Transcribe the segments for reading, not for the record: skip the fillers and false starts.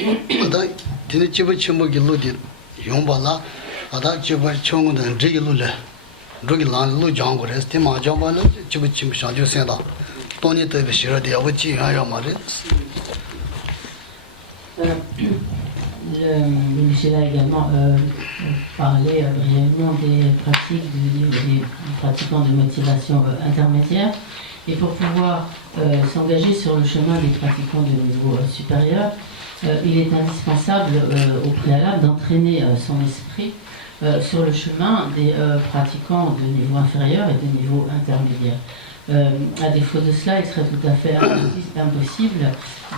Ada dine chiba chimbo gilu di yombala ada chiba chongo dan rigilu le rugi lan lu jango res ti ma jamba le chiba chim shangju senda toni te shira de awu ji ya mare. Michel a également parlé brièvement des pratiquants de motivation intermédiaire. Et pour pouvoir s'engager sur le chemin des pratiquants de niveau supérieur, il est indispensable au préalable d'entraîner son esprit sur le chemin des pratiquants de niveau inférieur et de niveau intermédiaire. À défaut de cela, il serait tout à fait impossible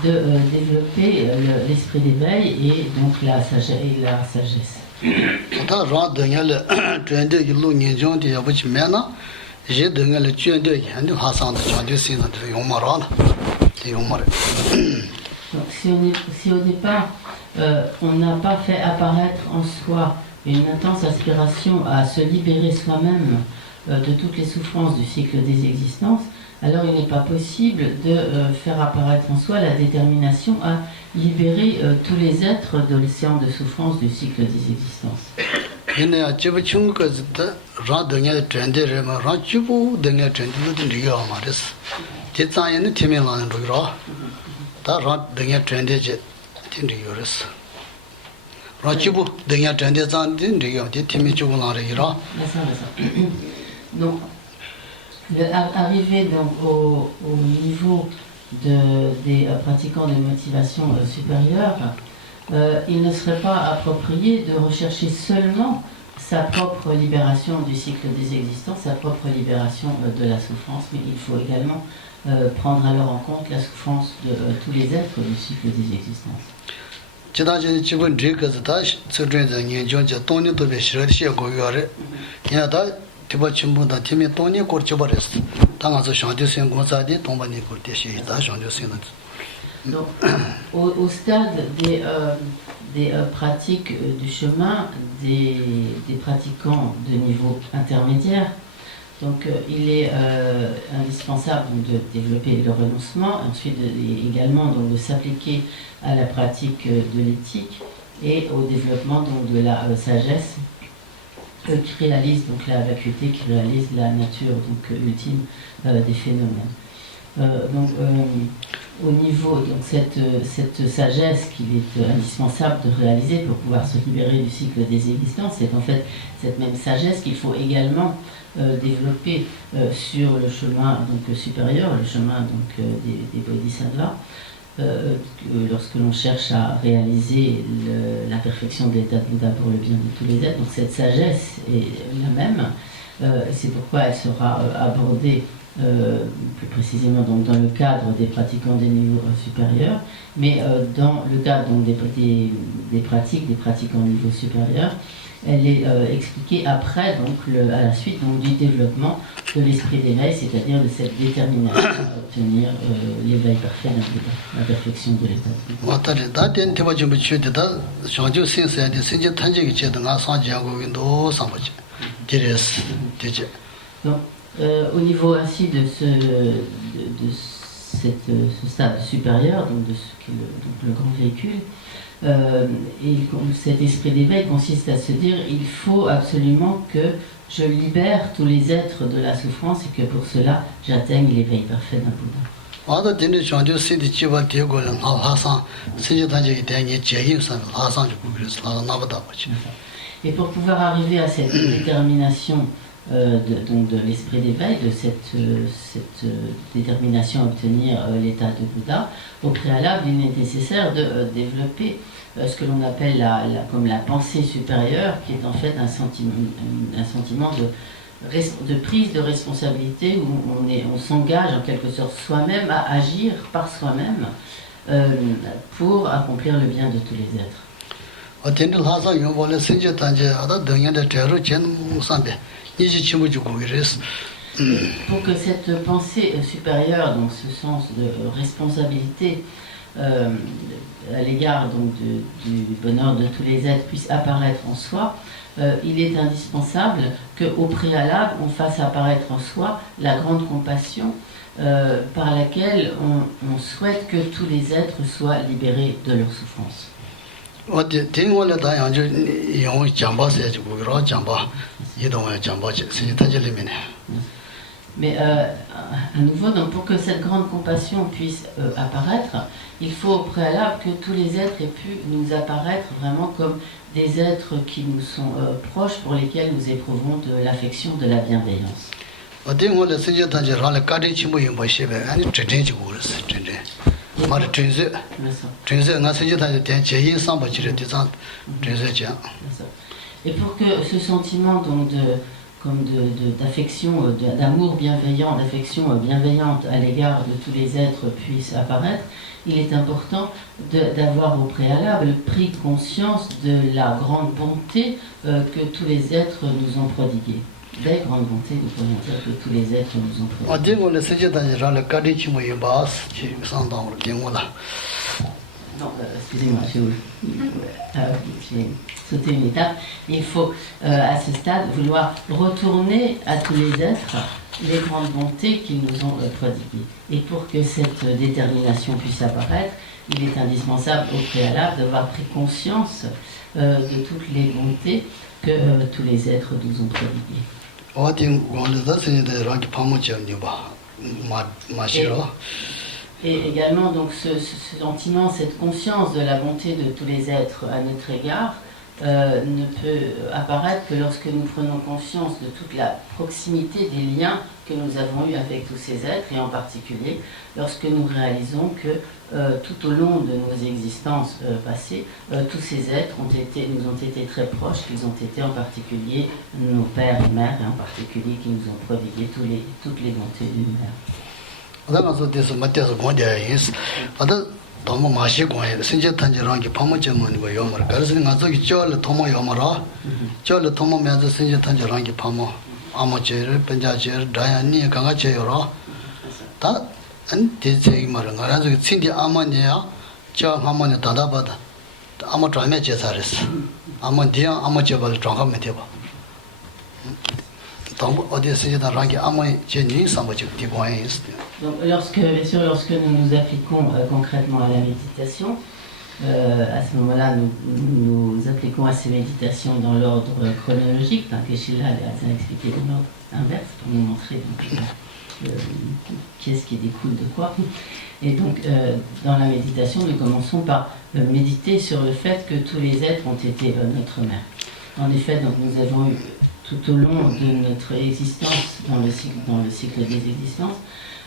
de développer l'esprit d'éveil et donc la sagesse. Donc, si au départ on n'a pas fait apparaître en soi une intense aspiration à se libérer soi-même de toutes les souffrances du cycle des existences, alors il n'est pas possible de faire apparaître en soi la détermination à libérer tous les êtres de l'océan de souffrance du cycle des existences. Donc, arriver donc au niveau des pratiquants de motivation supérieure, il ne serait pas approprié de rechercher seulement sa propre libération du cycle des existences, sa propre libération de la souffrance, mais il faut également prendre alors en compte la souffrance de tous les êtres du cycle des existences. Donc, au stade des pratiques du chemin, des pratiquants de niveau intermédiaire, donc il est indispensable de développer le renoncement, ensuite également donc, de s'appliquer à la pratique de l'éthique et au développement donc, de la sagesse qui réalise donc la vacuité, qui réalise la nature donc ultime des phénomènes. Au niveau de cette sagesse qu'il est indispensable de réaliser pour pouvoir se libérer du cycle des existences, c'est en fait cette même sagesse qu'il faut également développer sur le chemin donc, supérieur, le chemin donc, des bodhisattvas, lorsque l'on cherche à réaliser la perfection de l'état de Bouddha pour le bien de tous les êtres. Donc cette sagesse est la même, c'est pourquoi elle sera abordée plus précisément donc, dans le cadre des pratiquants des niveaux supérieurs, mais dans le cadre donc, des pratiquants au niveau supérieur, elle est expliquée après, donc, à la suite donc, du développement de l'esprit d'éveil, c'est-à-dire de cette détermination à obtenir l'éveil parfait d'un Bouddha, la perfection de l'état de Bouddha. Donc, au niveau ainsi de ce stade supérieur, donc de ce qui est le grand véhicule, cet esprit d'éveil consiste à se dire il faut absolument que je libère tous les êtres de la souffrance et que pour cela j'atteigne l'éveil parfait d'un Bouddha. Et pour pouvoir arriver à cette détermination de l'esprit d'éveil, de cette détermination à obtenir l'état de Bouddha, au préalable, il est nécessaire de développer ce que l'on appelle comme la pensée supérieure, qui est en fait un sentiment de prise de responsabilité où on s'engage en quelque sorte soi-même à agir par soi-même pour accomplir le bien de tous les êtres. Pour que cette pensée supérieure, donc ce sens de responsabilité à l'égard donc du bonheur de tous les êtres puisse apparaître en soi, il est indispensable qu'au préalable on fasse apparaître en soi la grande compassion par laquelle on souhaite que tous les êtres soient libérés de leurs souffrances. Mais à nouveau, donc, pour que cette grande compassion puisse apparaître, il faut au préalable que tous les êtres aient pu nous apparaître vraiment comme des êtres qui nous sont proches, pour lesquels nous éprouvons de l'affection, de la bienveillance. Et pour que ce sentiment donc d'affection, d'amour bienveillant, d'affection bienveillante à l'égard de tous les êtres puisse apparaître, il est important d'avoir au préalable pris conscience de la grande bonté que tous les êtres nous ont prodiguée. Des grandes bontés, nous pourrions dire que tous les êtres nous ont prodiguées. Non, excusez-moi, j'ai sauté une étape. Il faut, à ce stade, vouloir retourner à tous les êtres les grandes bontés qu'ils nous ont prodiguées. Et pour que cette détermination puisse apparaître, il est indispensable au préalable d'avoir pris conscience de toutes les bontés que tous les êtres nous ont prodiguées. Et également donc ce sentiment, cette conscience de la bonté de tous les êtres à notre égard ne peut apparaître que lorsque nous prenons conscience de toute la proximité des liens que nous avons eus avec tous ces êtres, et en particulier lorsque nous réalisons que tout au long de nos existences passées, tous ces êtres nous ont été très proches, qu'ils ont été en particulier nos pères et mères, et en particulier qui nous ont prodigué toutes les bontés de l'univers. Donc, lorsque nous nous appliquons concrètement à la méditation, à ce moment-là, nous appliquons à ces méditations dans l'ordre chronologique, que Sheila a expliqué dans l'ordre inverse pour nous montrer qu'est-ce qui découle de quoi. Et donc, dans la méditation, nous commençons par méditer sur le fait que tous les êtres ont été notre mère. En effet, donc, nous avons eu tout au long de notre existence, dans le cycle des existences,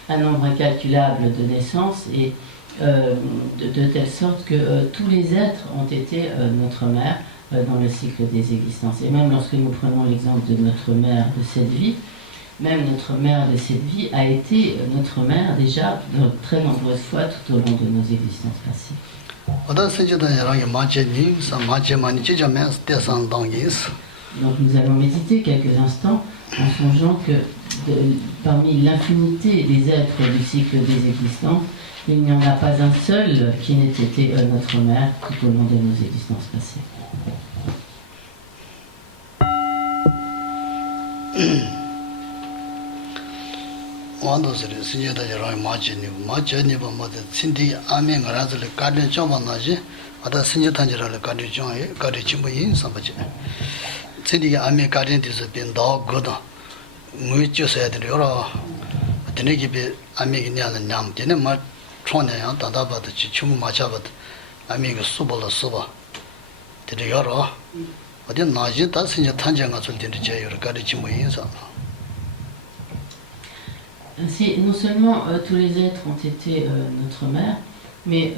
un nombre incalculable de naissances, et de telle sorte que tous les êtres ont été notre mère dans le cycle des existences. Et même lorsque nous prenons l'exemple de notre mère de cette vie, même notre mère de cette vie a été notre mère déjà de très nombreuses fois tout au long de nos existences passées. Donc nous allons méditer quelques instants en songeant que parmi l'infinité des êtres du cycle des existences, il n'y en a pas un seul qui n'ait été notre mère tout au long de nos existences passées. Ainsi, non seulement tous les êtres ont été notre mère, mais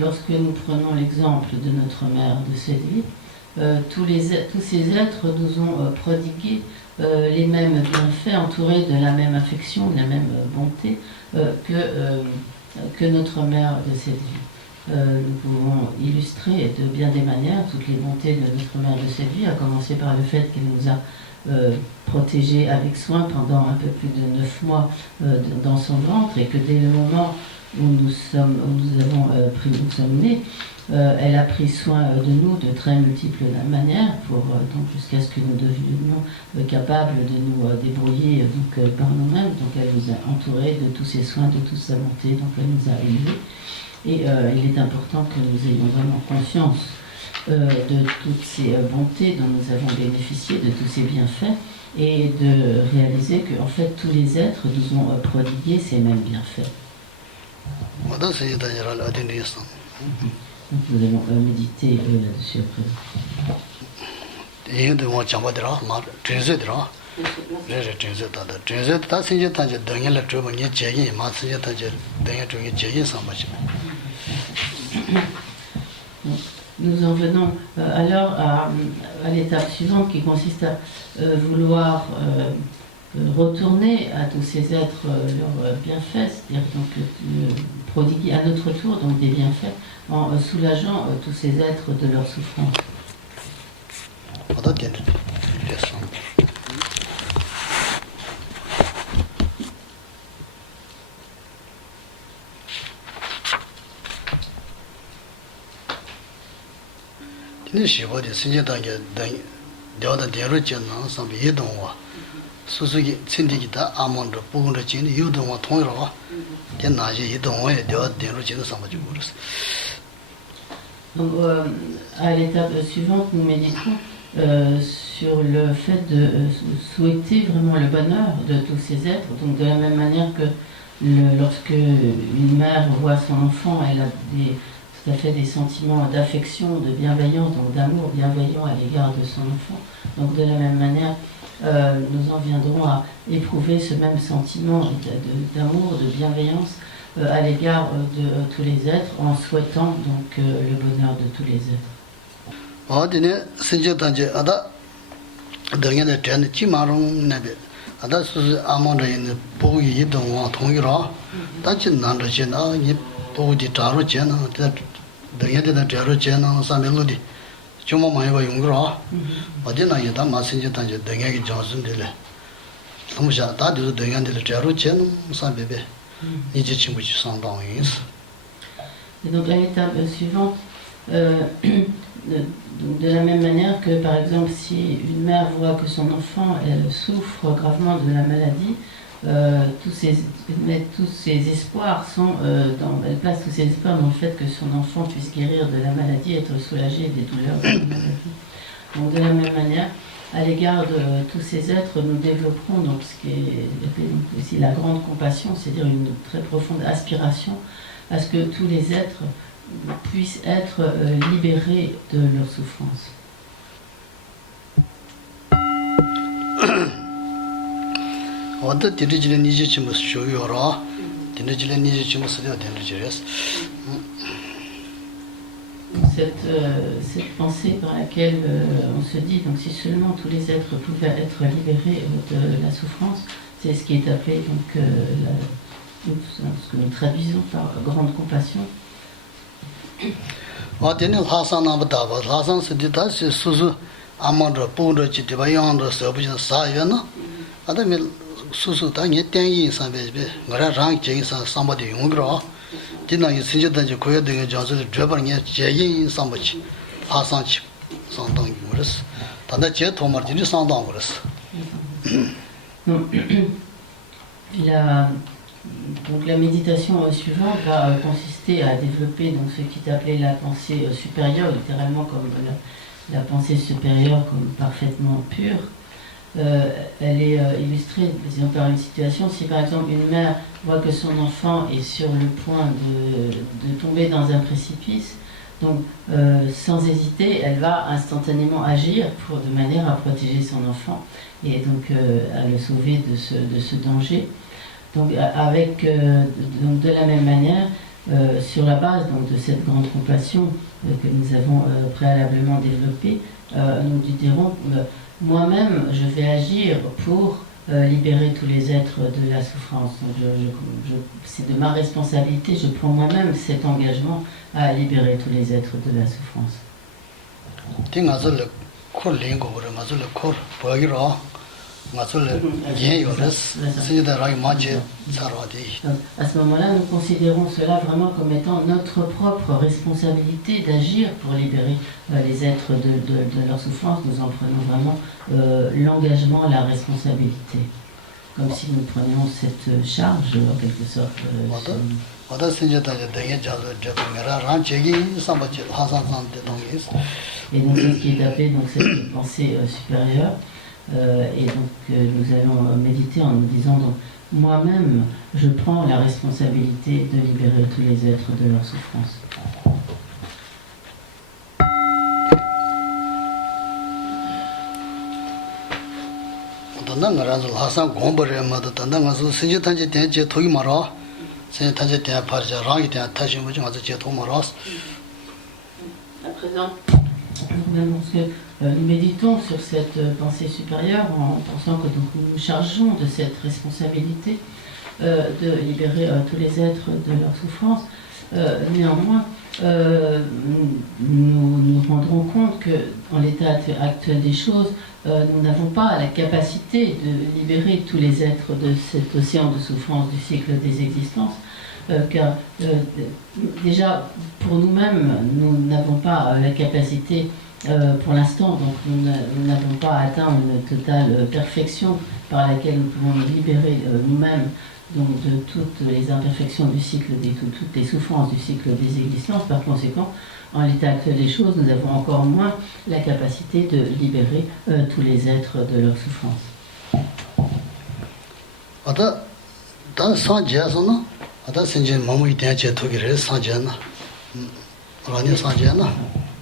lorsque nous prenons l'exemple de notre mère de cette vie, tous ces êtres nous ont prodigué les mêmes bienfaits, entourés de la même affection, de la même bonté que notre mère de cette vie. Nous pouvons illustrer de bien des manières toutes les bontés de notre mère de cette vie, à commencer par le fait qu'elle nous a protégés avec soin pendant un peu plus de 9 mois dans son ventre, et que dès le moment où nous sommes nés, elle a pris soin de nous de très multiples manières, donc jusqu'à ce que nous devenions capables de nous débrouiller par nous-mêmes. Donc elle nous a entourés de tous ses soins, de toute sa bonté, donc elle nous a élevés. Et il est important que nous ayons vraiment conscience de toutes ces bontés dont nous avons bénéficié, de tous ces bienfaits, et de réaliser que en fait tous les êtres nous ont prodigué ces mêmes bienfaits. Donc nous allons méditer là-dessus après. Nous en venons alors à l'étape suivante qui consiste à vouloir retourner à tous ces êtres leurs bienfaits, c'est-à-dire donc prodiguer à notre tour donc des bienfaits en soulageant tous ces êtres de leur souffrance. Donc, à l'étape suivante, nous méditerons sur le fait de souhaiter vraiment le bonheur de tous ces êtres. Donc, de la même manière que lorsque une mère voit son enfant, elle a tout à fait des sentiments d'affection, de bienveillance, donc d'amour bienveillant à l'égard de son enfant. Donc, de la même manière, nous en viendrons à éprouver ce même sentiment d'amour, de bienveillance à l'égard de tous les êtres, en souhaitant donc le bonheur de tous les êtres. Et donc à l'étape suivante, de la même manière que par exemple si une mère voit que son enfant elle souffre gravement de la maladie, tous ses espoirs sont elle place tous ses espoirs dans le fait que son enfant puisse guérir de la maladie, être soulagé des douleurs de la maladie. Donc de la même manière, à l'égard de tous ces êtres, nous développerons donc ce qui est aussi la grande compassion, c'est-à-dire une très profonde aspiration à ce que tous les êtres puissent être libérés de leur souffrance. Cette pensée par laquelle on se dit, donc si seulement tous les êtres pouvaient être libérés de la souffrance, c'est ce qui est appelé donc ce que nous traduisons par grande compassion. Donc la méditation suivante va consister à développer donc, ce qui est appelé la pensée supérieure, littéralement comme la pensée supérieure comme parfaitement pure. Elle est illustrée disons, par une situation. Si par exemple une mère voit que son enfant est sur le point de tomber dans un précipice, donc sans hésiter, elle va instantanément agir de manière à protéger son enfant et donc à le sauver de ce danger. Donc, donc de la même manière, sur la base donc, de cette grande compassion que nous avons préalablement développée, nous dirons moi-même, je vais agir pour libérer tous les êtres de la souffrance. Donc, c'est de ma responsabilité, je prends moi-même cet engagement à libérer tous les êtres de la souffrance. nga so le yen yo res sinje da rai ma je saro de Donc, à ce moment-là, nous considérons cela vraiment comme étant notre propre responsabilité d'agir pour libérer les êtres de leur souffrance. Nous en prenons vraiment l'engagement, la responsabilité. Comme si nous prenions cette charge, en quelque sorte. wada sinje da je de ja lo je ngara ran che gi samba che hasan san de dong is Et donc, c'est ce qui est appelé donc, cette pensée supérieure. Et donc, nous allons méditer en nous disant donc, moi-même, je prends la responsabilité de libérer tous les êtres de leur souffrance. danda ngara zo hasan gombo re ma danda nga so sinje tan je ten je thogi ma ra sinje tan je ten par ja rang ten ta shin bu jang zo je tho ma ra À présent, nous méditons sur cette pensée supérieure en pensant que donc, nous nous chargeons de cette responsabilité de libérer tous les êtres de leur souffrance. Néanmoins, nous nous rendrons compte qu'en l'état actuel des choses, nous n'avons pas la capacité de libérer tous les êtres de cet océan de souffrance du cycle des existences. Car déjà, pour nous-mêmes, nous n'avons pas la capacité pour l'instant, donc nous n'avons pas atteint une totale perfection par laquelle nous pouvons nous libérer nous-mêmes donc, de toutes les imperfections du cycle, toutes les souffrances du cycle des existences. Par conséquent, en l'état actuel des choses, nous avons encore moins la capacité de libérer tous les êtres de leur souffrance.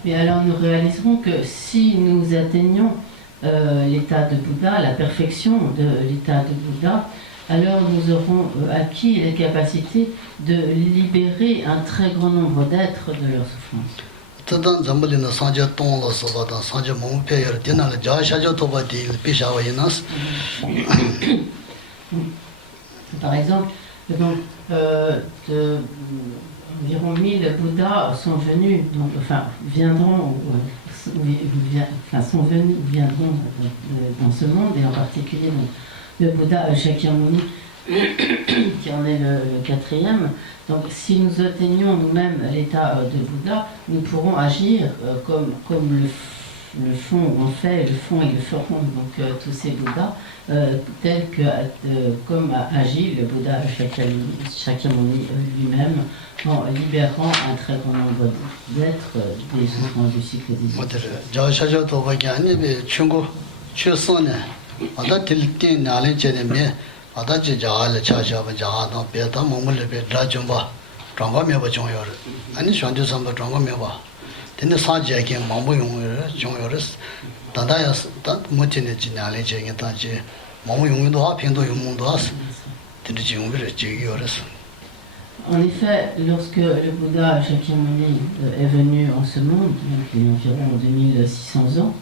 Mais alors nous réaliserons que si nous atteignons l'état de Bouddha, la perfection de l'état de Bouddha, alors nous aurons acquis la capacité de libérer un très grand nombre d'êtres de leur souffrance. Par exemple, donc, environ 1000 Bouddhas sont venus, donc, enfin viendront, sont venus, viendront dans ce monde, et en particulier donc, le Bouddha Shakyamuni, qui en est le quatrième. Donc si nous atteignons nous-mêmes l'état de Bouddha, nous pourrons agir comme le font, en fait, le font et le feront donc tous ces Bouddhas, tels que comme a agi le Bouddha Shakyamuni lui-même, en libérant un très grand nombre d'êtres des souffrances du cycle des En effet, lorsque le Bouddha Shakyamuni est venu en ce monde, donc il y a environ 2600 ans,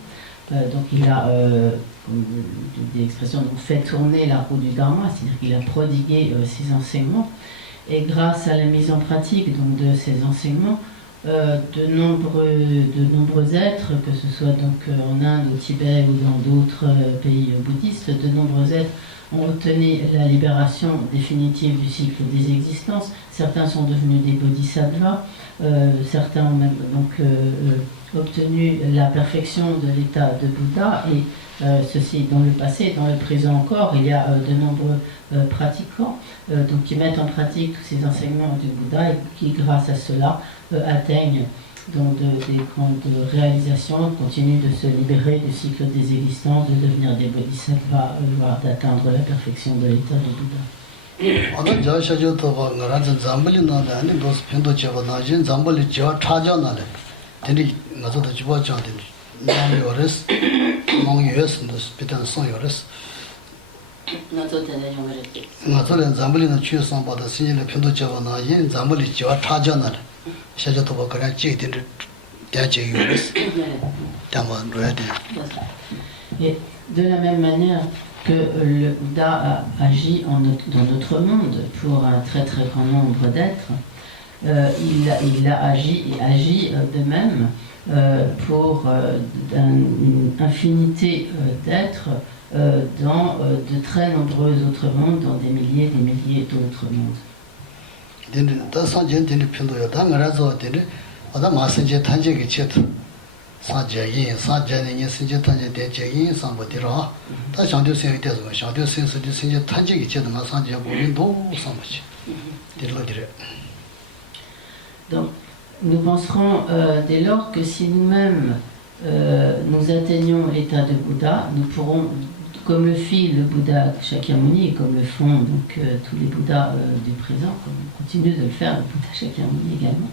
donc il a, des expressions, donc fait tourner la roue du Dharma, c'est-à-dire qu'il a prodigué ses enseignements, et grâce à la mise en pratique donc, de ces enseignements, de nombreux êtres, que ce soit donc en Inde, au Tibet ou dans d'autres pays bouddhistes, de nombreux êtres ont obtenu la libération définitive du cycle des existences. Certains sont devenus des bodhisattvas, certains ont même donc obtenu la perfection de l'état de Bouddha, et ceci dans le passé, dans le présent encore, il y a de nombreux pratiquants donc, qui mettent en pratique tous ces enseignements du Bouddha et qui, grâce à cela, atteignent donc des grandes réalisations, continuent de se libérer du cycle des existences, de devenir des bodhisattvas, voire d'atteindre la perfection de l'état de Bouddha. Et de la même manière que le Bouddha a agi dans notre monde pour un très très grand nombre d'êtres, il a agi et agit de même pour une infinité d'êtres dans de très nombreux autres mondes, dans des milliers d'autres mondes. Donc, nous penserons dès lors que si nous-mêmes nous atteignons l'état de Bouddha, nous pourrons, comme le fit le Bouddha Shakyamuni et comme le font donc tous les Bouddhas du présent, comme on continue de le faire, le Bouddha Shakyamuni également,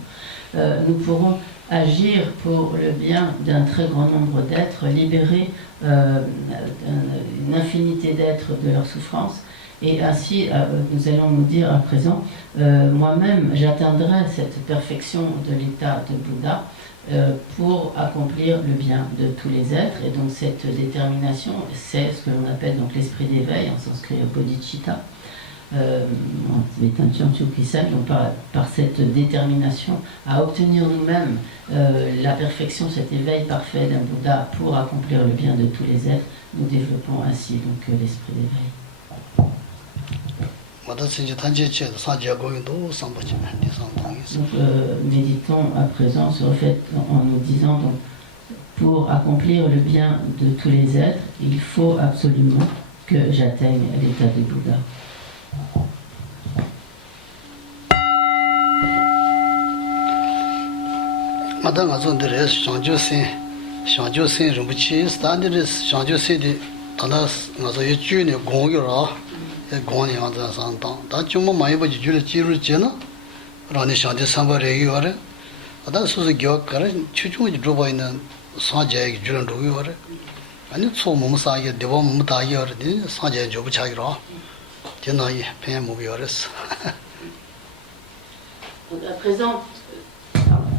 nous pourrons agir pour le bien d'un très grand nombre d'êtres, libérer une infinité d'êtres de leur souffrance. Et ainsi, nous allons nous dire à présent, moi-même, j'atteindrai cette perfection de l'état de Bouddha pour accomplir le bien de tous les êtres. Et donc cette détermination, c'est ce que l'on appelle donc l'esprit d'éveil, en sanskrit bodhicitta. Donc par cette détermination à obtenir nous-mêmes la perfection, cet éveil parfait d'un Bouddha pour accomplir le bien de tous les êtres, nous développons ainsi donc l'esprit d'éveil. Donc, méditons à présent sur le fait en nous disant donc, pour accomplir le bien de tous les êtres, il faut absolument que j'atteigne l'état de Bouddha.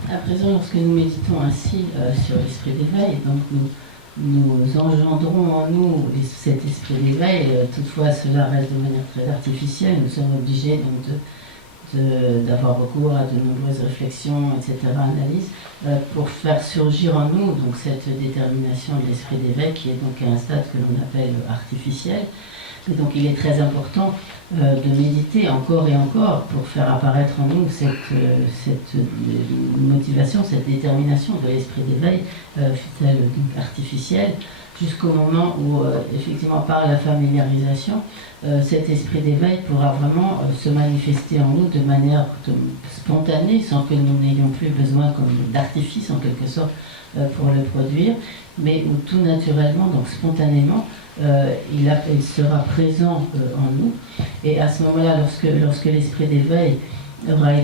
À présent, lorsque nous méditons ainsi sur l'esprit d'éveil, donc nous engendrons en nous cet esprit d'éveil. Toutefois, cela reste de manière très artificielle. Nous sommes obligés donc d'avoir recours à de nombreuses réflexions, etc., analyses, pour faire surgir en nous donc cette détermination de l'esprit d'éveil qui est donc à un stade que l'on appelle artificiel. Et donc il est très important de méditer encore et encore pour faire apparaître en nous cette motivation, cette détermination de l'esprit d'éveil, fut-elle donc artificielle, jusqu'au moment où, effectivement, par la familiarisation, cet esprit d'éveil pourra vraiment se manifester en nous de manière spontanée, sans que nous n'ayons plus besoin d'artifice, en quelque sorte, pour le produire, mais où tout naturellement, donc spontanément, il sera présent en nous. Et à ce moment-là, lorsque l'esprit d'éveil sera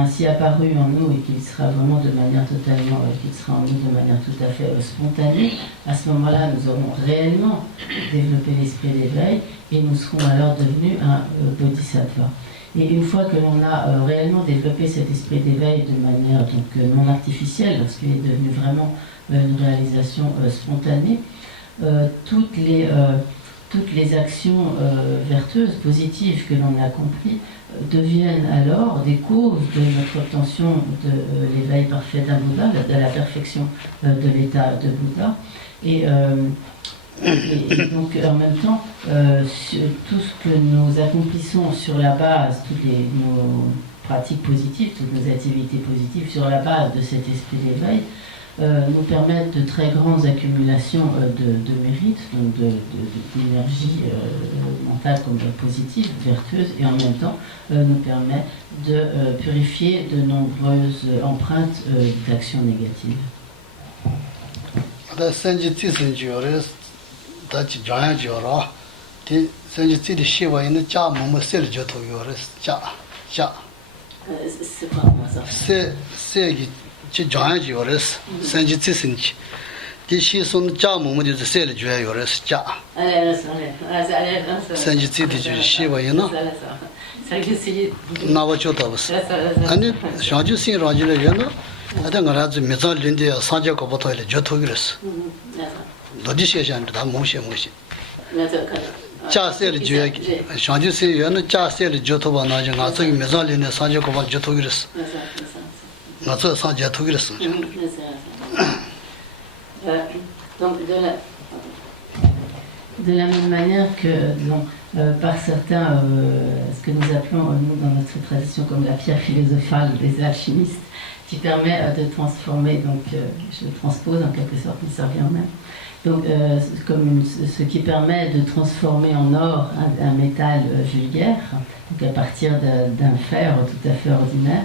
ainsi apparu en nous et qu'il sera vraiment de manière totalement, qu'il sera en nous de manière tout à fait spontanée, à ce moment-là, nous aurons réellement développé l'esprit d'éveil et nous serons alors devenus un bodhisattva. Et une fois que l'on a réellement développé cet esprit d'éveil de manière donc, non artificielle, lorsqu'il est devenu vraiment une réalisation spontanée, toutes les actions vertueuses, positives que l'on a accomplies deviennent alors des causes de notre obtention de l'éveil parfait d'un Bouddha, de la perfection de l'état de Bouddha. Et donc en même temps, tout ce que nous accomplissons sur la base, nos pratiques positives, toutes nos activités positives sur la base de cet esprit d'éveil, nous permettent de très grandes accumulations de mérites, donc d'énergie mentale comme positive, vertueuse, et en même temps nous permet de purifier de nombreuses empreintes d'actions négatives. C'est quoi ça? 지 자야지 요레스 센지티신지 디시손 자모모디 세르 줘야 요레스 자 센지티디 주 시바이나 나와초다스 아니 샤주신 라지레 연노 아당가라즈 메자린데 사자고 보토일레 조토기레스 도디시에잔데 다 모시 자세르 줘야 샤주신 연노 자세르 조토바 나지 나서기 메자린데 사자고 보 조토기레스 Donc De la même manière que, disons, par certains, ce que nous appelons, nous, dans notre tradition, comme la pierre philosophale des alchimistes, qui permet de transformer, donc je le transpose en quelque sorte, mais ça revient au même. Donc, ce qui permet de transformer en or un métal vulgaire, donc à partir d'un fer tout à fait ordinaire,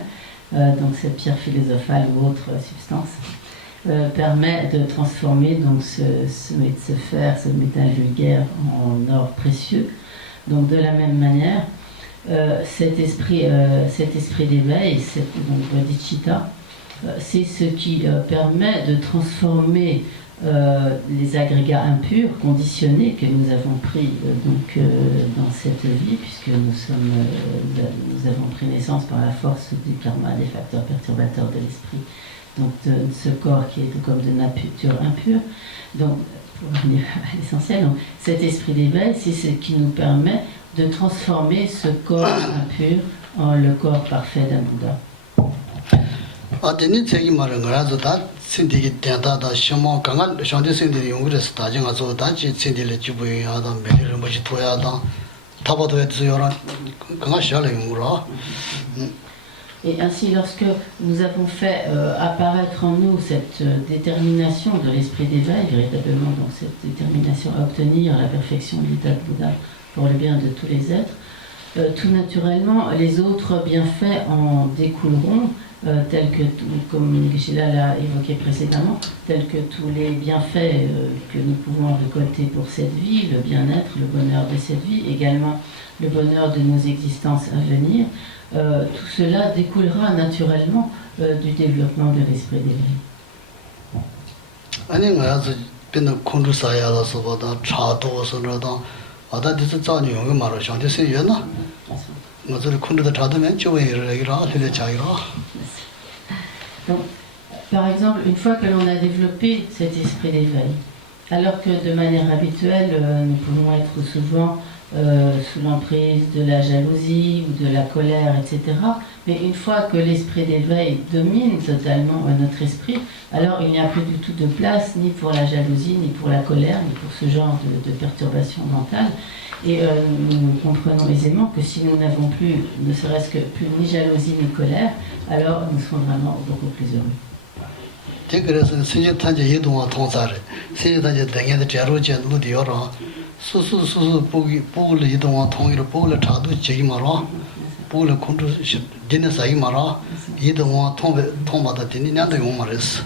donc cette pierre philosophale ou autre substance, permet de transformer donc ce fer, ce métal vulgaire en or précieux. Donc de la même manière, cet esprit d'éveil, donc bodhicitta, c'est ce qui permet de transformer les agrégats impurs, conditionnés que nous avons pris dans cette vie, puisque nous avons pris naissance par la force du karma, des facteurs perturbateurs de l'esprit, donc de ce corps qui est comme de nature impure. Donc, pour revenir à l'essentiel, donc, cet esprit d'éveil, c'est ce qui nous permet de transformer ce corps impur en le corps parfait d'un Bouddha. 아데니 책임 말은 거라서다 신디기 대다다 심모 강한 상대 신디 용그레스 다정아 저다 신디를 주부에 하다 매를 뭐지 도야다 타바도 해줘라 강한 샤를 용으로. Et ainsi, lorsque nous avons fait apparaître en nous cette détermination de l'esprit d'éveil, véritablement donc cette détermination à obtenir la perfection de l'état de Bouddha pour le bien de tous les êtres, tout naturellement, les autres bienfaits en découleront, tels que, comme Geshe-la l'a évoqué précédemment, tels que tous les bienfaits que nous pouvons récolter pour cette vie, le bien-être, le bonheur de cette vie, également le bonheur de nos existences à venir. Tout cela découlera naturellement du développement de l'esprit d'éveil. Donc, par exemple, une fois que l'on a développé cet esprit d'éveil, alors que de manière habituelle, nous pouvons être souvent sous l'emprise de la jalousie ou de la colère, etc. Mais une fois que l'esprit d'éveil domine totalement notre esprit, alors il n'y a plus du tout de place ni pour la jalousie, ni pour la colère, ni pour ce genre de perturbation mentale. Et nous comprenons aisément que si nous n'avons plus, ne serait-ce que plus ni jalousie ni colère, alors nous serons vraiment beaucoup plus heureux. 그래서 신제탄제 이동화 통사를 신제탄제 등에도 제로제 루디어라 수수수수 보글 이동화 통일을 보글 차도 제기 말아 보글 컨트롤 되는 사이 말아 이동화 통마다 되는 년도 용 말했어.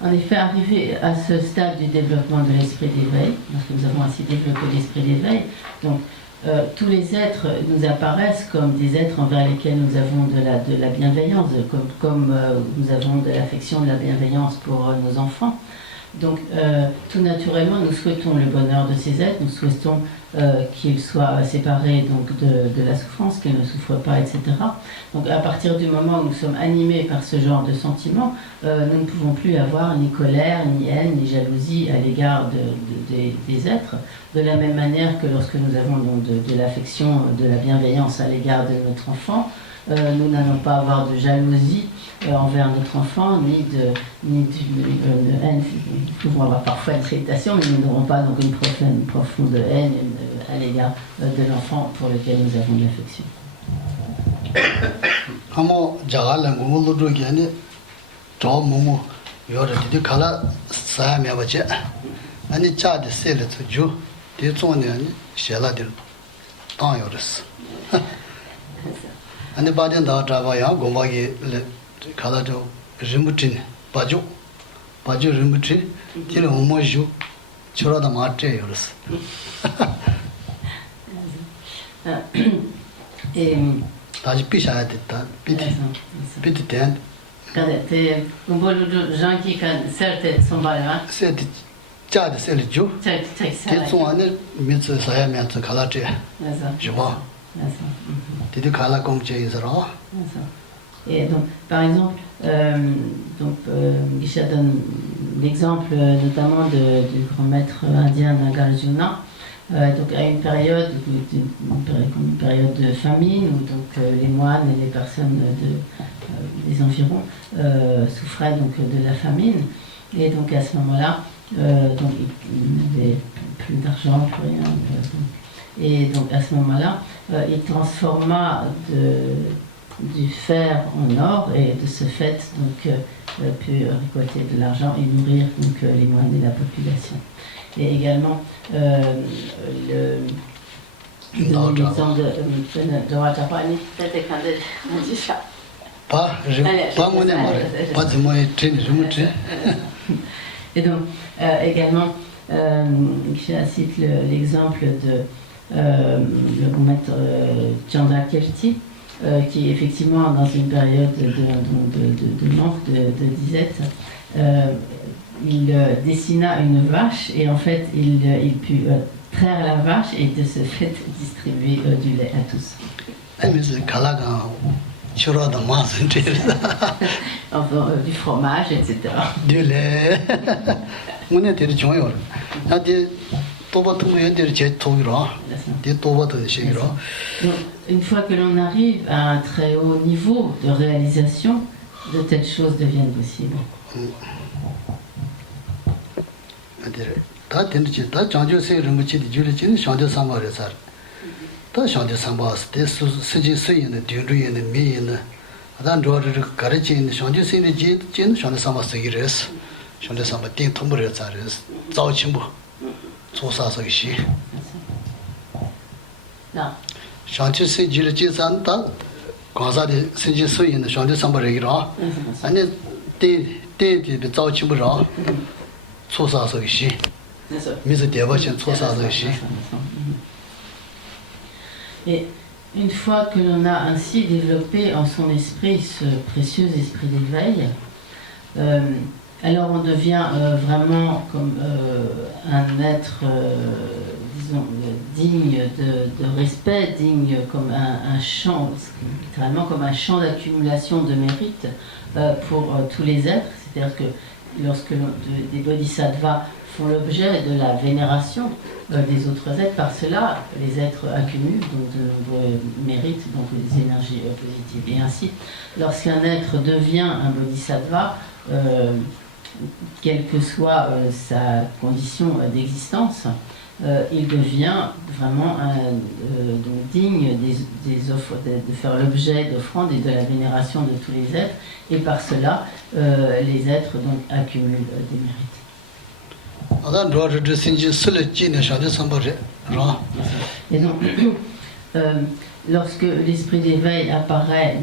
En effet, arrivé à ce stade du développement de l'esprit d'éveil, lorsque nous avons ainsi développé l'esprit d'éveil, donc tous les êtres nous apparaissent comme des êtres envers lesquels nous avons de la bienveillance, comme nous avons de l'affection, de la bienveillance pour nos enfants. Donc, tout naturellement, nous souhaitons le bonheur de ces êtres, nous souhaitons qu'ils soient séparés donc, de la souffrance, qu'ils ne souffrent pas, etc. Donc, à partir du moment où nous sommes animés par ce genre de sentiments, nous ne pouvons plus avoir ni colère, ni haine, ni jalousie à l'égard des êtres, de la même manière que lorsque nous avons donc, de l'affection, de la bienveillance à l'égard de notre enfant, nous n'allons pas avoir de jalousie envers notre enfant, ni de haine. Nous pouvons avoir parfois une irritation, mais nous n'aurons pas donc une profonde haine à l'égard de l'enfant pour lequel nous avons de l'affection. 아마 자갈랑 고물로 얘기 저 뭐뭐 요르디 칼라 사야메 버체 아니 차데 셀레트 주 대존에 아니 셀라들 땅요르스 아니 바든 다 잡아야 고마게 칼라죠 림부tin 바주 림부tin 지는 뭐죠 저러다 맞게 요르스 다시 피셔야 됐다. 비트 된. Cadê? Um bolo de Jean qui certes sont balans. C'est 짜데 셀죠. 대충 안에 미츠 사야면서 갈아지. Je vois. T'es calé comme tu es là. Et donc, par exemple, Geshe donne l'exemple notamment du grand maître indien Nagarjuna. Donc à une période de famine où donc les moines et les personnes des environs souffraient donc de la famine, et donc à ce moment-là donc il n'avait plus d'argent, plus rien. Et donc à ce moment-là, il transforma du fer en or et de ce fait donc pu récolter de l'argent et nourrir donc les moines de la population. Et également l'exemple de Rajapani, et donc également je cite l'exemple de le maître Chandrakirti, qui effectivement dans une période de manque de disette, il dessina une vache et en fait il put traire la vache et de ce fait distribuer du lait à tous. Enfin, du fromage, etc. Du lait. Donc, une fois que l'on arrive à un très haut niveau de réalisation, de telles choses deviennent possibles. Et une fois que l'on a ainsi développé en son esprit ce précieux esprit d'éveil, alors on devient vraiment comme un être, disons, digne de respect, digne comme un champ, littéralement comme un champ d'accumulation de mérite pour tous les êtres. C'est-à-dire que lorsque des bodhisattvas font l'objet de la vénération des autres êtres, par cela, les êtres accumulent donc de nombreux mérites, donc des énergies positives. Et ainsi, lorsqu'un être devient un bodhisattva, quelle que soit sa condition d'existence, il devient vraiment donc digne des offres, de faire l'objet d'offrandes et de la vénération de tous les êtres, et par cela, les êtres donc accumulent des mérites. Et donc, lorsque l'esprit d'éveil apparaît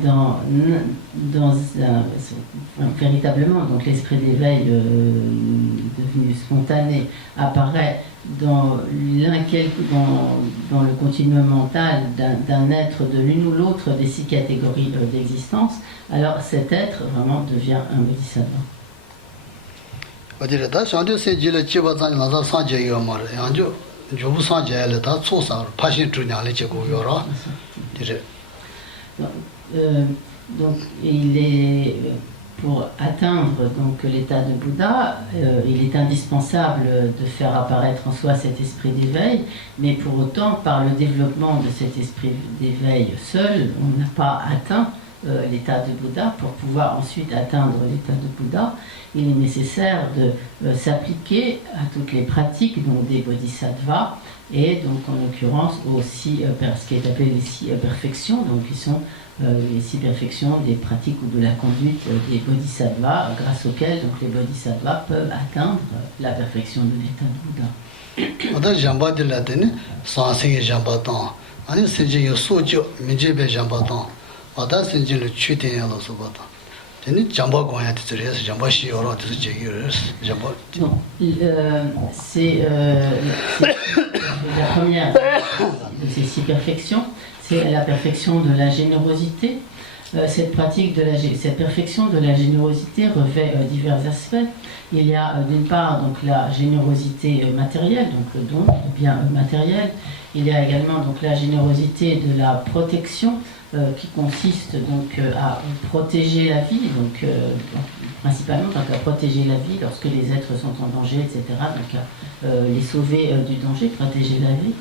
véritablement, donc l'esprit d'éveil devenu spontané apparaît dans le continuum mental d'un être de l'une ou l'autre des 6 catégories d'existence, alors cet être vraiment devient un bodhisattva. Donc il est, pour atteindre donc l'état de Bouddha, il est indispensable de faire apparaître en soi cet esprit d'éveil, mais pour autant, par le développement de cet esprit d'éveil seul, on n'a pas atteint l'état de Bouddha. Pour pouvoir ensuite atteindre l'état de Bouddha, il est nécessaire de s'appliquer à toutes les pratiques donc des bodhisattvas, et donc en l'occurrence aussi ce qui est appelé les 6 perfections, donc qui sont les 6 perfections des pratiques ou de la conduite des bodhisattvas, grâce auxquelles donc les bodhisattvas peuvent atteindre la perfection de l'état de Bouddha. C'est la première de ces 6 perfections, c'est la perfection de la générosité. Cette perfection de la générosité revêt divers aspects. Il y a d'une part donc la générosité matérielle, donc le don de biens matériels. Il y a également donc la générosité de la protection, qui consiste donc à protéger la vie, donc principalement donc à protéger la vie lorsque les êtres sont en danger, etc. Donc à les sauver du danger, protéger la vie.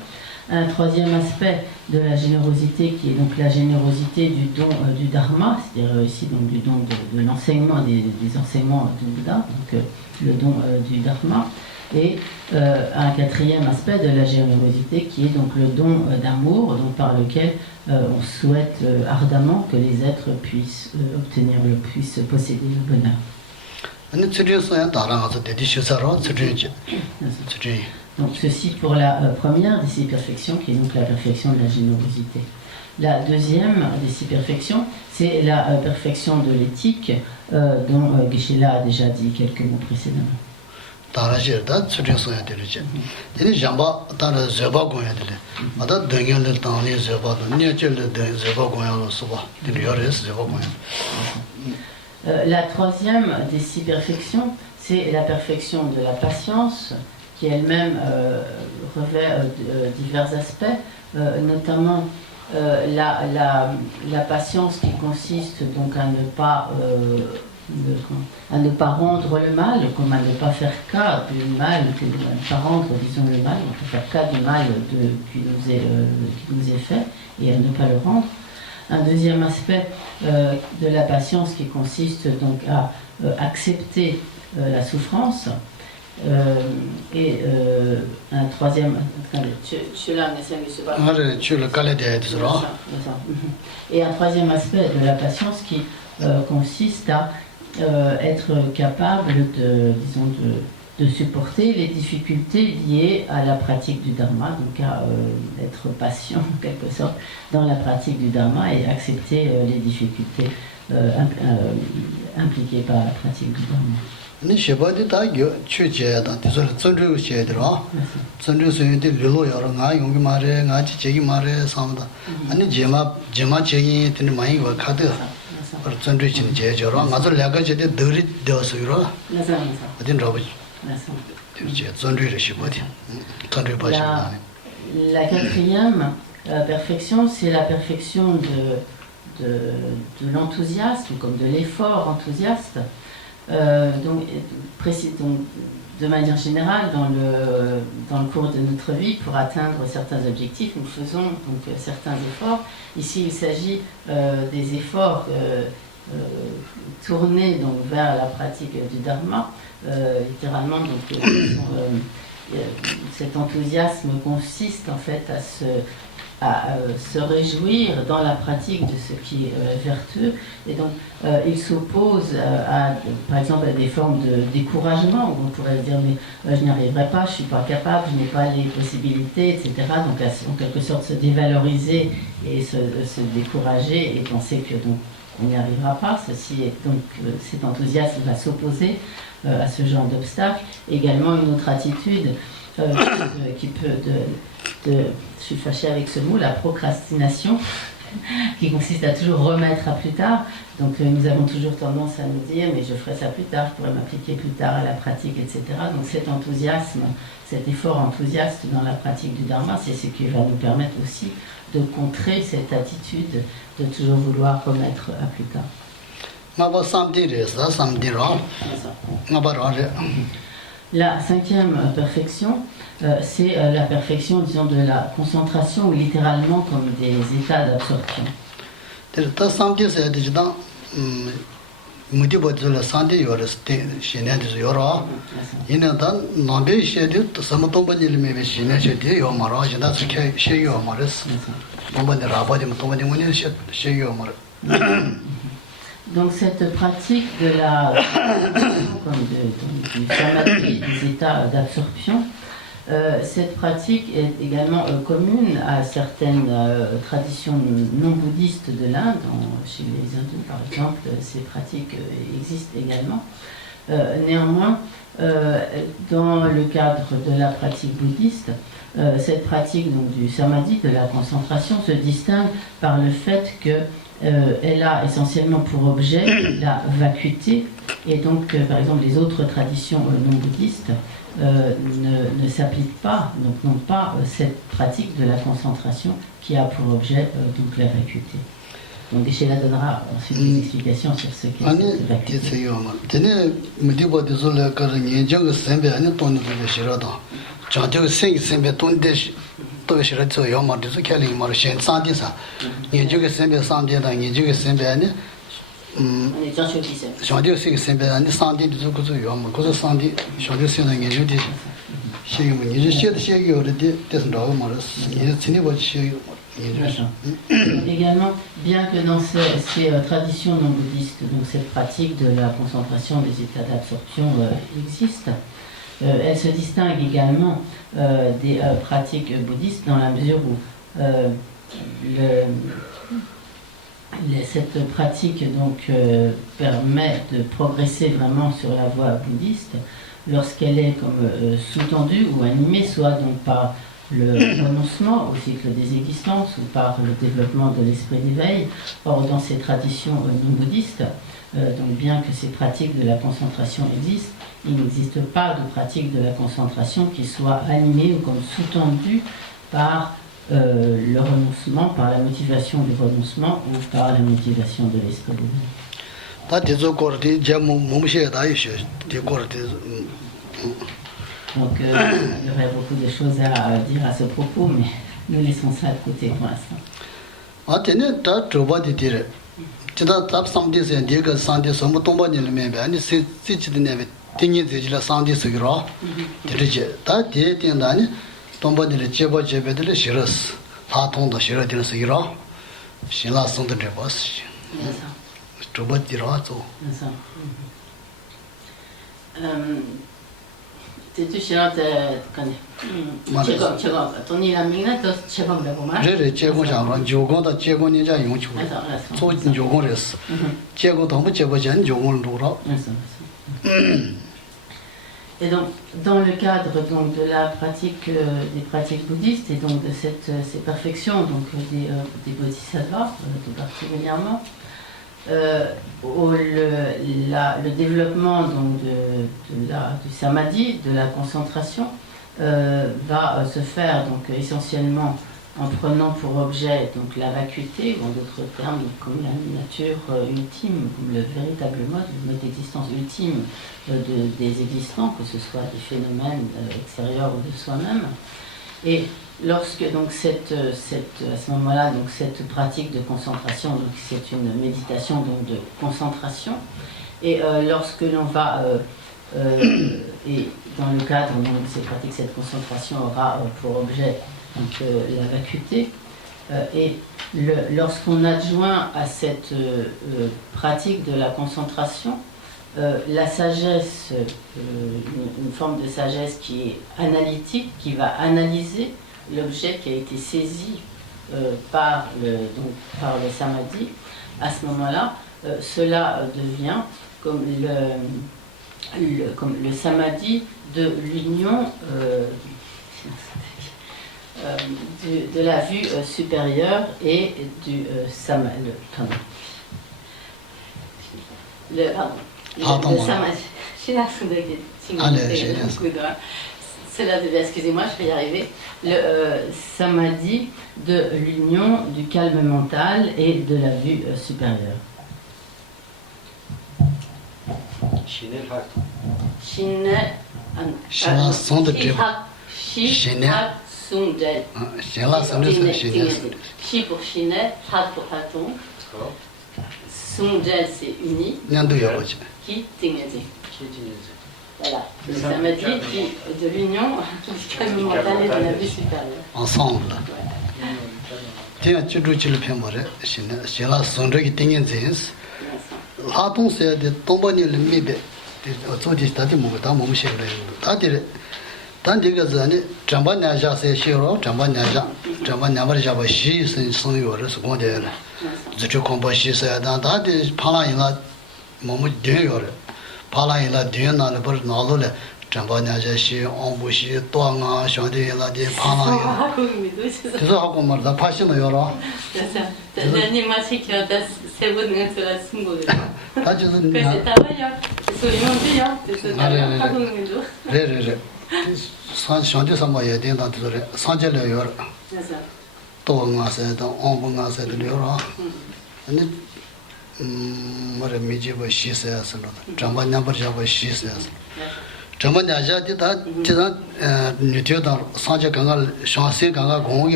Un troisième aspect de la générosité qui est donc la générosité du don du dharma, c'est-à-dire ici donc du don de l'enseignement, des enseignements du Bouddha, donc le don du dharma. et un quatrième aspect de la générosité qui est donc le don d'amour, donc par lequel on souhaite ardemment que les êtres puissent puissent posséder le bonheur. Donc ceci pour la première des 6 perfections qui est donc la perfection de la générosité. La deuxième des 6 perfections, c'est la perfection de l'éthique dont Geshe-la a déjà dit quelques mots précédemment. La troisième des 6 perfections, c'est la perfection de la patience, qui elle-même revêt divers aspects, notamment la patience qui consiste donc à ne pas rendre le mal, comme à ne pas faire cas du mal, à ne pas rendre, disons, le mal, on peut faire cas du mal qui nous est fait et à ne pas le rendre. Un deuxième aspect de la patience qui consiste donc à accepter la souffrance. Et un troisième. Et un troisième aspect de la patience qui consiste à être capable de supporter les difficultés liées à la pratique du dharma, donc à être patient en quelque sorte dans la pratique du dharma et accepter les difficultés impliquées par la pratique du dharma. Ni shebadi ta gyo chu je da de so zunru che de ro zunru so yin de lo yo ro nga yong ma re nga chi che gi ma re sam da ani jema che gi tin ma yi wa kha de or zunru chin je jo ro nga zo la ga je de de ri de so yo ro na sa adin ro ba je zunru re shebadi zunru ba la quatrième perfection, c'est la perfection de l'enthousiasme, comme de l'effort enthousiaste. Donc, de manière générale, dans le cours de notre vie, pour atteindre certains objectifs, nous faisons donc certains efforts. Ici, il s'agit des efforts tournés donc vers la pratique du dharma. Littéralement, donc, cet enthousiasme consiste en fait à se réjouir dans la pratique de ce qui est vertueux. Et donc, il s'oppose par exemple, à des formes de découragement, où on pourrait se dire, mais je n'y arriverai pas, je ne suis pas capable, je n'ai pas les possibilités, etc. Donc, en quelque sorte, se dévaloriser et se décourager et penser que donc, on n'y arrivera pas. Cet enthousiasme va s'opposer à ce genre d'obstacle. Également, une autre attitude qui peut je suis fâchée avec ce mot, la procrastination, qui consiste à toujours remettre à plus tard. Donc nous avons toujours tendance à nous dire, mais je ferai ça plus tard, je pourrai m'appliquer plus tard à la pratique, etc. Donc cet enthousiasme, cet effort enthousiaste dans la pratique du dharma, c'est ce qui va nous permettre aussi de contrer cette attitude de toujours vouloir remettre à plus tard. La cinquième perfection, c'est la perfection, disons, de la concentration, ou littéralement comme des états d'absorption. Donc cette pratique de la du samadhi, des états d'absorption, cette pratique est également commune à certaines traditions non bouddhistes de l'Inde. Chez les hindous, par exemple, ces pratiques existent également. Néanmoins, dans le cadre de la pratique bouddhiste, cette pratique donc, du samadhi, de la concentration, se distingue par le fait que elle a essentiellement pour objet la vacuité, et donc par exemple les autres traditions non bouddhistes ne s'appliquent pas, donc n'ont pas cette pratique de la concentration qui a pour objet donc la vacuité. Donc Geshe-la donnera ensuite des explications sur ce qu'est cette vacuité. Également, bien que dans ces traditions non bouddhistes, donc cette pratique de la concentration des états d'absorption existe, elle se distingue également des pratiques bouddhistes dans la mesure où cette pratique donc permet de progresser vraiment sur la voie bouddhiste lorsqu'elle est comme sous-tendue ou animée, soit donc par le renoncement au cycle des existences ou par le développement de l'esprit d'éveil. Or, dans ces traditions non bouddhistes, donc bien que ces pratiques de la concentration existent, il n'existe pas de pratique de la concentration qui soit animée ou comme sous-tendue par le renoncement, par la motivation du renoncement ou par la motivation de l'esprit d'éveil. Donc il y aurait beaucoup de choses à dire à ce propos, mais nous laissons ça de côté pour l'instant. Tu sais, et donc, dans le cadre donc, de la pratique des pratiques bouddhistes et donc de ces perfections donc, des bodhisattvas, tout particulièrement, le développement donc, du samadhi, de la concentration, va se faire donc, essentiellement en prenant pour objet donc, la vacuité, ou en d'autres termes comme la nature ultime, comme le véritable mode d'existence ultime des existants, que ce soit des phénomènes extérieurs ou de soi-même. Et lorsque donc à ce moment-là, donc cette pratique de concentration, donc c'est une méditation donc de concentration, et lorsque l'on va et dans le cadre donc, de cette pratique, cette concentration aura pour objet donc, la vacuité, et lorsqu'on adjoint à cette pratique de la concentration la sagesse, une forme de sagesse qui est analytique, qui va analyser l'objet qui a été saisi par le samadhi, à ce moment-là, cela devient comme le samadhi de l'union de la vue supérieure et du samadhi. Excusez-moi, je vais y arriver. Le samadhi de l'union du calme mental et de la vue supérieure. Shi pour Shinet, Hat pour Haton. Sungel, c'est uni. Qui Tingezi. Voilà. Le samadhi de l'union du calme mental et de la vue supérieure. Ensemble.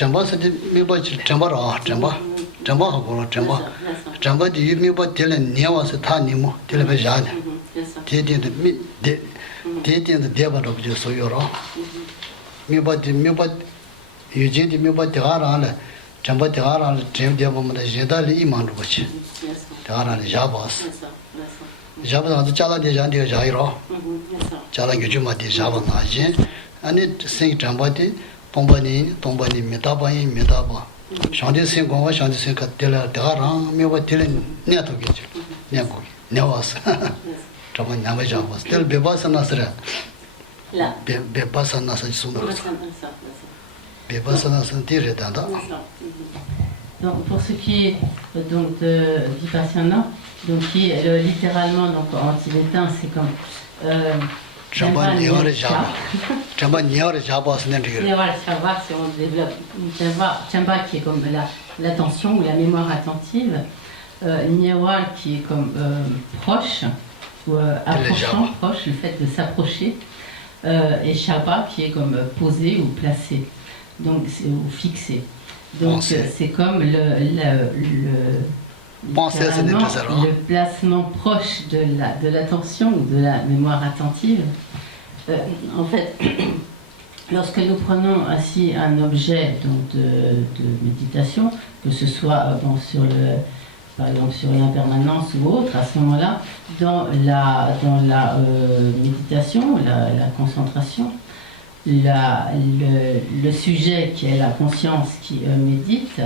Chamba c'est miba chamba ra chamba ko chamba chamba di miba tele nyawa se tha ni mo tele ba ja de de ba ro ju so yo ro miba yujin di miba de ga ra la chamba de ga ra la jem de ba ma da je da li man ro ba chi de ga ra la ja ba ja ba da cha la de ja de ja yi ro cha la ju ma de ja ba na je ani sing chamba de 동반이 메타바이 메타바 샹데 생고와 샹데 생가 텔라 다랑 메바 텔레 네도 게지 네고 네와스 저번 남아 잡았어 텔 베바사나스라 라 베바사나스 숨도 베바사나스 디레다다. Donc pour ce qui est donc de Vipassana, donc qui est littéralement donc en tibétain c'est comme Chamba Nyore Jaba. Chamba Nyore Jaba, c'est n'importe Nyore Jaba, c'est on développe Chamba qui est comme l'attention ou la mémoire attentive, Nyore qui est comme proche ou approchant, proche, le fait de s'approcher, et Shaba qui est comme posé ou placé, donc ou fixé. Donc c'est comme le placement proche de l'attention ou de la mémoire attentive. En fait, lorsque nous prenons ainsi un objet donc, de méditation, que ce soit par exemple sur l'impermanence ou autre, à ce moment-là, dans la méditation, la concentration, le sujet qui est la conscience qui médite,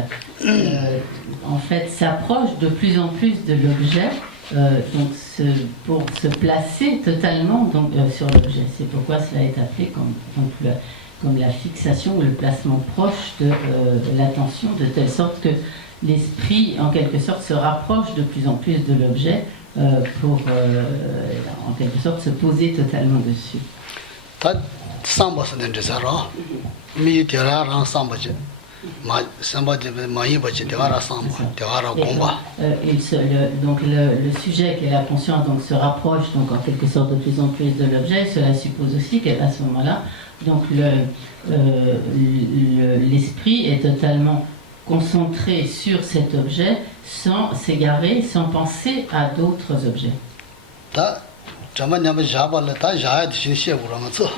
en fait s'approche de plus en plus de l'objet, donc pour se placer totalement donc, sur l'objet. C'est pourquoi cela est appelé comme la fixation ou le placement proche de l'attention, de telle sorte que l'esprit en quelque sorte se rapproche de plus en plus de l'objet pour en quelque sorte se poser totalement dessus. Samba se n'entend pas. Mi tera ran samba je. Ma samba de maï bache tera samba, tera comba. Donc le sujet qui est la conscience donc se rapproche donc en quelque sorte de plus en plus de l'objet. Cela suppose aussi qu'à ce moment-là, donc l'esprit est totalement concentré sur cet objet sans s'égarer, sans penser à d'autres objets. Jamanya Jaba Lata Jaya Shia Uranzo.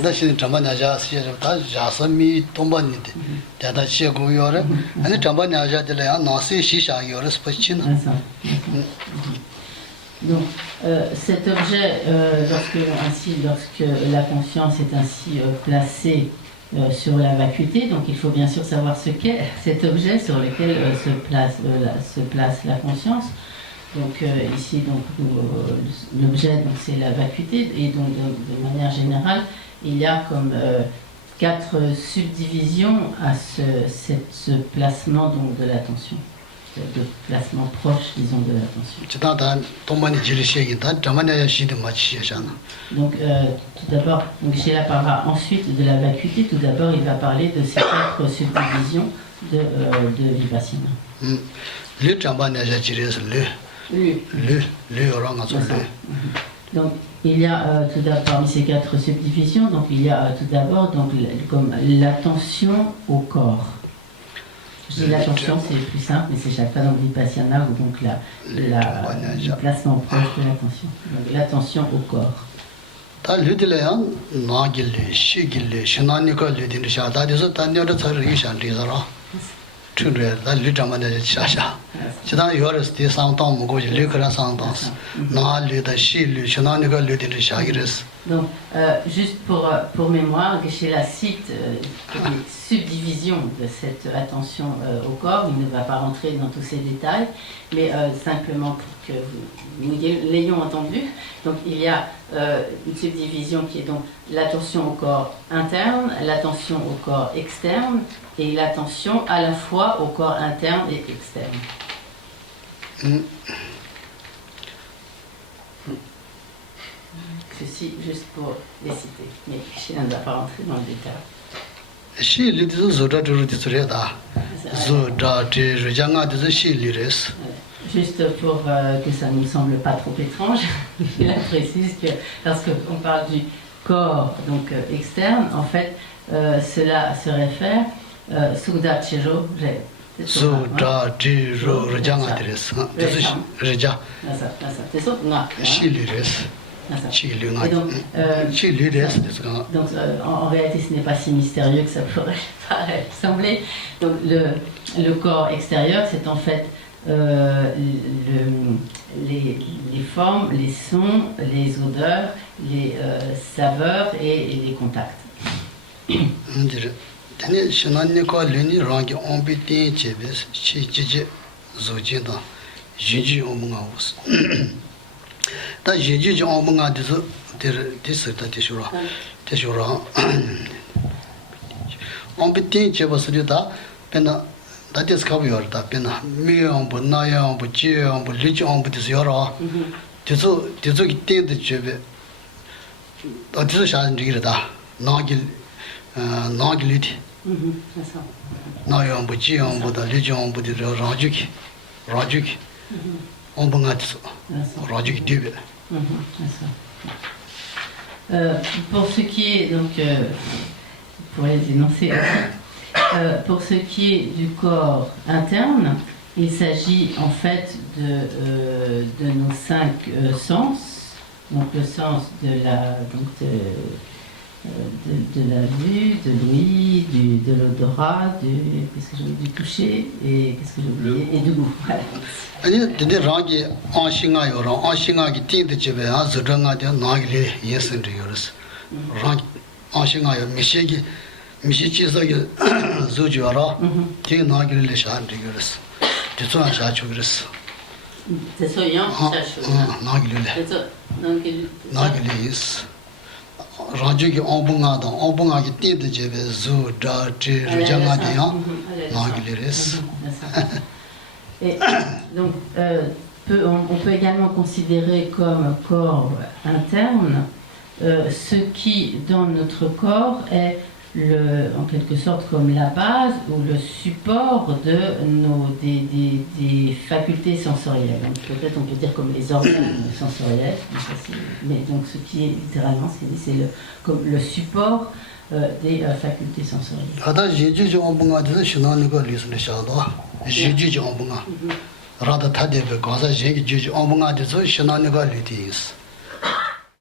That's in Jamanya Jasami Tombanite. Tata Shia Guyore, and the Jamanya Jadela, Nasi Shisha, Yoris Pachina. Donc cet objet, lorsque la conscience est ainsi placée sur la vacuité, donc il faut bien sûr savoir ce qu'est cet objet sur lequel se place la conscience. Donc ici, l'objet, c'est la vacuité, et donc de manière générale, il y a comme 4 subdivisions à ce placement donc, de l'attention, de placement proche, disons, de l'attention. Donc tout d'abord, chez la para, ensuite de la vacuité, tout d'abord, il va parler de ces 4 subdivisions de Vipassana. Donc il y a tout d'abord parmi ces 4 subdivisions, donc il y a tout d'abord donc comme l'attention au corps. Je dis l'attention, c'est plus simple, mais c'est chaque fois dans le Vipassana ou donc le placement proche de l'attention. Donc l'attention au corps. Donc, juste pour mémoire, chez la cite subdivision de cette attention au corps, il ne va pas rentrer dans tous ces détails, mais simplement pour que nous l'ayons entendu. Donc, il y a une subdivision qui est donc l'attention au corps interne, l'attention au corps externe, et l'attention à la fois au corps interne et externe. Ceci juste pour les citer, mais je ne vais pas rentrer dans le détail. Juste pour que ça ne nous semble pas trop étrange, je la précise que lorsqu'on parle du corps donc, externe, en fait, cela se réfère Suda Chiro, su da ji ro rjanga deres this rja c'est ça, non. chi lires chi lu nga Et donc, chi lires donc en réalité, ce n'est pas si mystérieux que ça pourrait sembler. Donc, le corps extérieur, c'est en fait les formes, les sons, les odeurs, les saveurs et les contacts. tene shinanne ko leni rangi ombi ten chebe chi chi zojin da yiji omunga us ta yiji omunga des ta teshura ombi ten chebe srida pena da des ka yor da pena myeong bu na yang bu jeong bu li jong bu des yora dezo ki ten de chebe da dezo sha ngi da nagi nagiliti 나요 뭐 지용보다 리정보다 라주기 onbangatsu rajuki dibe. Pour ce qui est donc pour les énoncer pour ce qui est du corps interne, il s'agit en fait de nos 5 sens, donc le sens de la de la vue, de l'ouïe, de l'odorat, du toucher et qu'est-ce que j'ai oublié, et du goût. 아니 근데 라기 안싱아요라 안싱아기 띵데 집에 아즈랑아데 나기리 예선도 요르스 랑 안싱아요 미시치서기 조주어라 티 나기리 샤한데 요르스 저선 샤초 요르스 대소양 샤초 나기리 그래서 나기리 예스 라주기 엉봉하기 띵데 집에 조다 지르장아데요 나기리스 Et donc, on peut également considérer comme corps interne ce qui, dans notre corps, est en quelque sorte comme la base ou le support de des facultés sensorielles. Donc, peut-être on peut dire comme les organes sensoriels. Mais donc, ce qui est littéralement, c'est comme le support des facultés sensorielles. Rada Tadev Gaza Jig Juj Omunga de Shinaniga Litis.